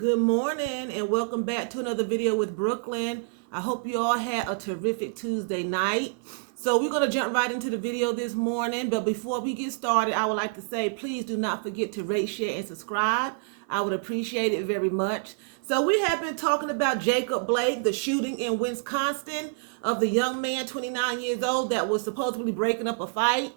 Good morning and welcome back to another video with Brooklyn. I hope you all had a terrific Tuesday night. So we're going to jump right into the video this morning. But before we get started, I would like to say, please do not forget to rate, share, and subscribe. I would appreciate it very much. So we have been talking about Jacob Blake, the shooting in Wisconsin of the young man, 29 years old, that was supposedly breaking up a fight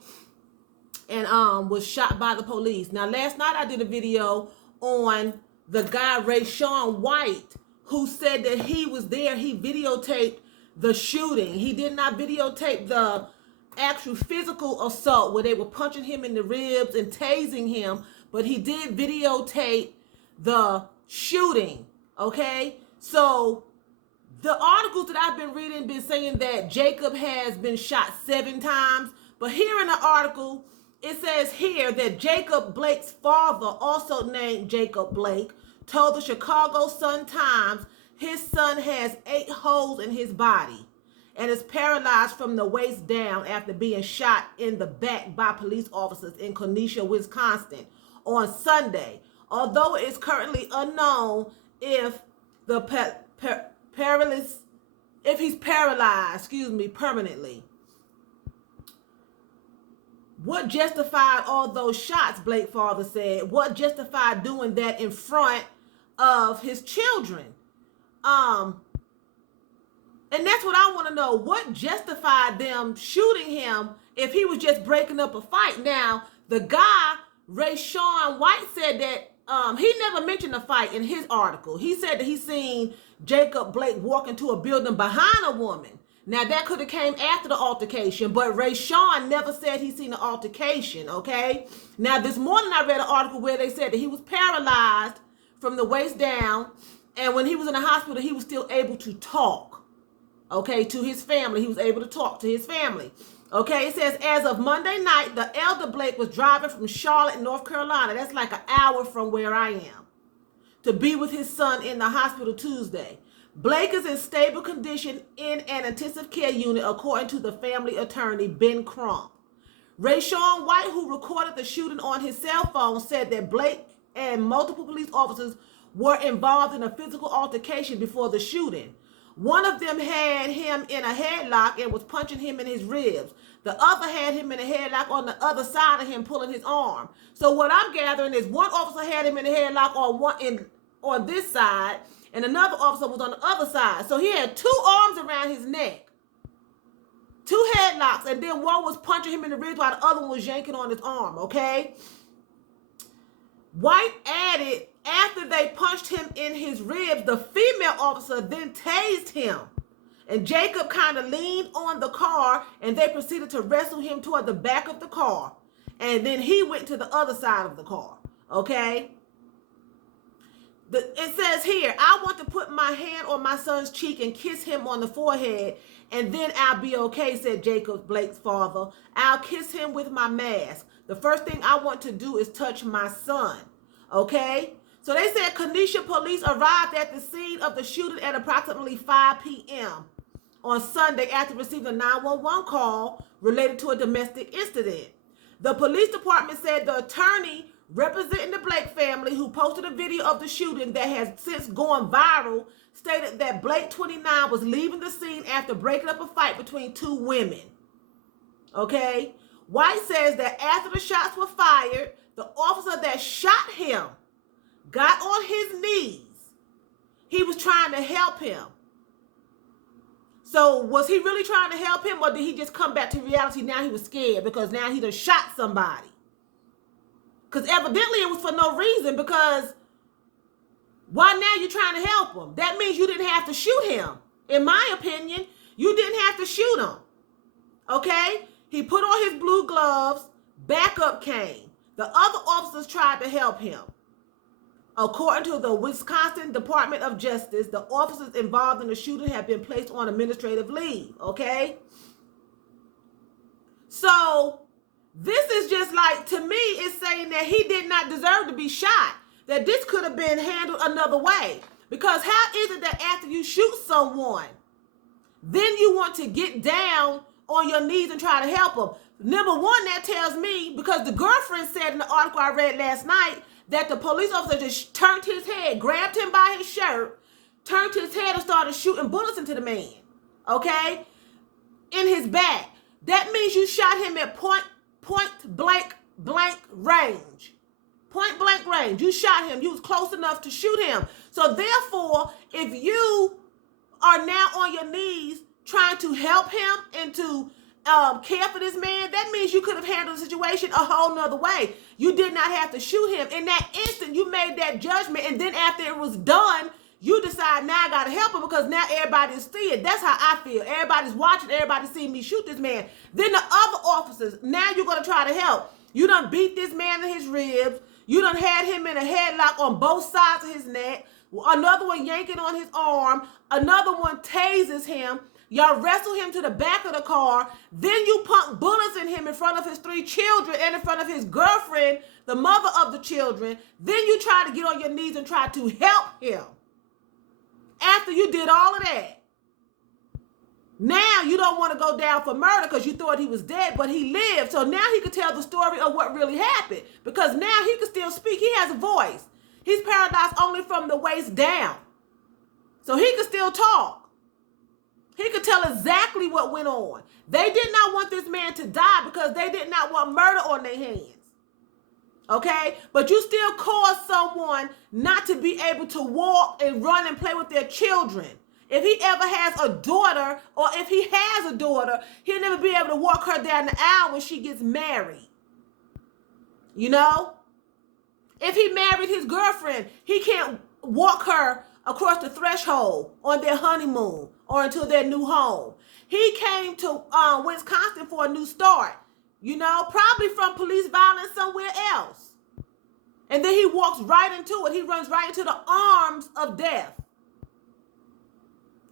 and was shot by the police. Now, last night I did a video on the guy Rayshawn White, who said that he was there. He videotaped the shooting. He did not videotape the actual physical assault where they were punching him in the ribs and tasing him, but he did videotape the shooting. Okay, so the articles that I've been reading been saying that Jacob has been shot 7 times, but here in the article it says here that Jacob Blake's father, also named Jacob Blake, told the Chicago Sun-Times his son has 8 holes in his body and is paralyzed from the waist down after being shot in the back by police officers in Kenosha, Wisconsin on Sunday. Although it is currently unknown if the he's paralyzed, permanently. What justified all those shots, Blake's father said? What justified doing that in front of his children? And that's what I want to know. What justified them shooting him if he was just breaking up a fight? Now, the guy, Rayshawn White, said that he never mentioned a fight in his article. He said that he seen Jacob Blake walk into a building behind a woman. Now, that could have came after the altercation, but Rayshawn never said he seen the altercation, okay? Now, this morning I read an article where they said that he was paralyzed from the waist down, and when he was in the hospital, he was still able to talk, okay, to his family. He was able to talk to his family, okay? It says, as of Monday night, the elder Blake was driving from Charlotte, North Carolina. That's like an hour from where I am, to be with his son in the hospital Tuesday. Blake is in stable condition in an intensive care unit, according to the family attorney, Ben Crump. Rayshawn White, who recorded the shooting on his cell phone, said that Blake and multiple police officers were involved in a physical altercation before the shooting. One of them had him in a headlock and was punching him in his ribs. The other had him in a headlock on the other side of him, pulling his arm. So what I'm gathering is one officer had him in a headlock on this side, and another officer was on the other side. So he had 2 arms around his neck, 2 headlocks, and then one was punching him in the ribs while the other one was yanking on his arm, okay? White added, after they punched him in his ribs, the female officer then tased him. And Jacob kind of leaned on the car, and they proceeded to wrestle him toward the back of the car. And then he went to the other side of the car, okay? It says here, I want to put my hand on my son's cheek and kiss him on the forehead, and then I'll be okay, said Jacob Blake's father. I'll kiss him with my mask. The first thing I want to do is touch my son, okay? So they said Kenosha police arrived at the scene of the shooting at approximately 5 p.m. on Sunday after receiving a 911 call related to a domestic incident. The police department said the attorney representing the Blake family, who posted a video of the shooting that has since gone viral, stated that Blake, 29, was leaving the scene after breaking up a fight between 2 women. Okay? White says that after the shots were fired, the officer that shot him got on his knees. He was trying to help him. So was he really trying to help him, or did he just come back to reality now he was scared because now he done shot somebody? Because evidently it was for no reason, because why now you trying to help him? That means you didn't have to shoot him. In my opinion, you didn't have to shoot him. Okay? He put on his blue gloves. Backup came. The other officers tried to help him. According to the Wisconsin Department of Justice, the officers involved in the shooting have been placed on administrative leave. Okay? So this is just like, to me, it's saying that he did not deserve to be shot. That this could have been handled another way. Because how is it that after you shoot someone, then you want to get down on your knees and try to help them? Number one, that tells me, because the girlfriend said in the article I read last night, that the police officer just turned his head, grabbed him by his shirt, turned his head and started shooting bullets into the man, okay, in his back. That means you shot him at point blank range. Point blank range. You shot him. You was close enough to shoot him. So therefore, if you are now on your knees trying to help him and to care for this man, that means you could have handled the situation a whole nother way. You did not have to shoot him. In that instant, you made that judgment, and then after it was done, you decide, now I got to help him because now everybody's seeing. That's how I feel. Everybody's watching. Everybody's seeing me shoot this man. Then the other officers, now you're going to try to help. You done beat this man in his ribs. You done had him in a headlock on both sides of his neck. Another one yanking on his arm. Another one tases him. Y'all wrestle him to the back of the car. Then you pump bullets in him in front of his 3 children and in front of his girlfriend, the mother of the children. Then you try to get on your knees and try to help him. After you did all of that. Now you don't want to go down for murder because you thought he was dead, but he lived. So now he could tell the story of what really happened, because now he can still speak. He has a voice. He's paralyzed only from the waist down. So he can still talk. He could tell exactly what went on. They did not want this man to die because they did not want murder on their hands. Okay? But you still cause someone not to be able to walk and run and play with their children. If he ever has a daughter, or if he has a daughter, he'll never be able to walk her down the aisle when she gets married. You know? If he married his girlfriend, he can't walk her across the threshold on their honeymoon or into their new home. He came to Wisconsin for a new start, you know, probably from police violence somewhere else. And then he walks right into it. He runs right into the arms of death.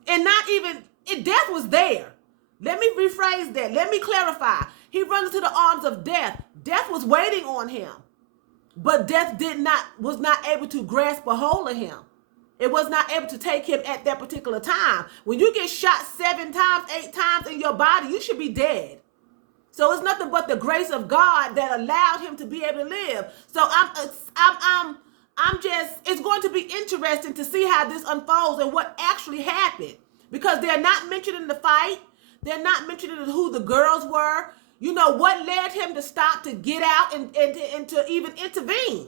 And not even, death was there. Let me rephrase that. Let me clarify. He runs into the arms of death. Death was waiting on him. But death was not able to grasp a hold of him. It was not able to take him at that particular time. When you get shot 7 times, 8 times in your body, you should be dead. So it's nothing but the grace of God that allowed him to be able to live. So it's going to be interesting to see how this unfolds and what actually happened, because they're not mentioning the fight. They're not mentioning who the girls were. You know, what led him to stop, to get out and to even intervene.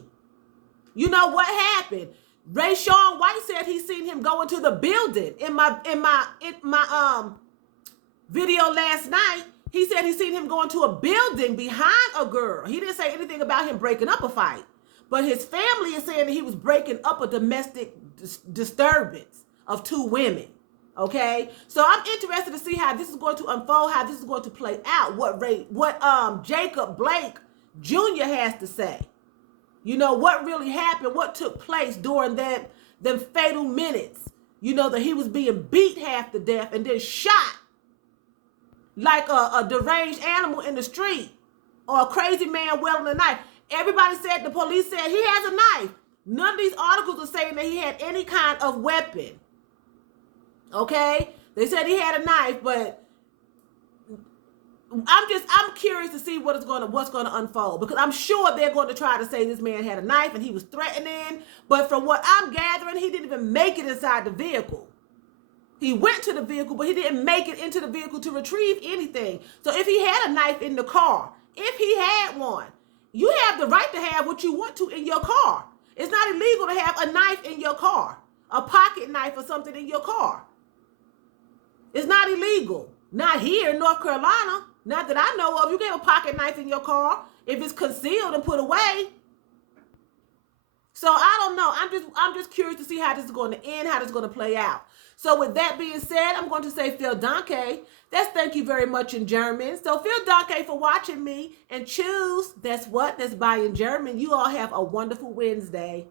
You know what happened? Rayshawn White said he seen him go into the building. In my video last night, he said he seen him go into a building behind a girl. He didn't say anything about him breaking up a fight. But his family is saying that he was breaking up a domestic disturbance of 2 women. Okay? So I'm interested to see how this is going to unfold, how this is going to play out, what Jacob Blake Jr. has to say. You know, what really happened, what took place during them fatal minutes. You know, that he was being beat half to death and then shot like a deranged animal in the street, or a crazy man wielding a knife. Everybody said, the police said he has a knife. None of these articles are saying that he had any kind of weapon. Okay? They said he had a knife, but I'm curious to see what's going to unfold, because I'm sure they're going to try to say this man had a knife and he was threatening, but from what I'm gathering, he didn't even make it inside the vehicle. He went to the vehicle, but he didn't make it into the vehicle to retrieve anything. So if he had a knife in the car, if he had one, you have the right to have what you want to in your car. It's not illegal to have a knife in your car, a pocket knife or something in your car. It's not illegal. Not here in North Carolina. Not that I know of. You can have a pocket knife in your car if it's concealed and put away. So I don't know. I'm just curious to see how this is going to end, how this is going to play out. So with that being said, I'm going to say vielen Dank. That's thank you very much in German. So vielen Dank for watching me, and choose. That's bye in German. You all have a wonderful Wednesday.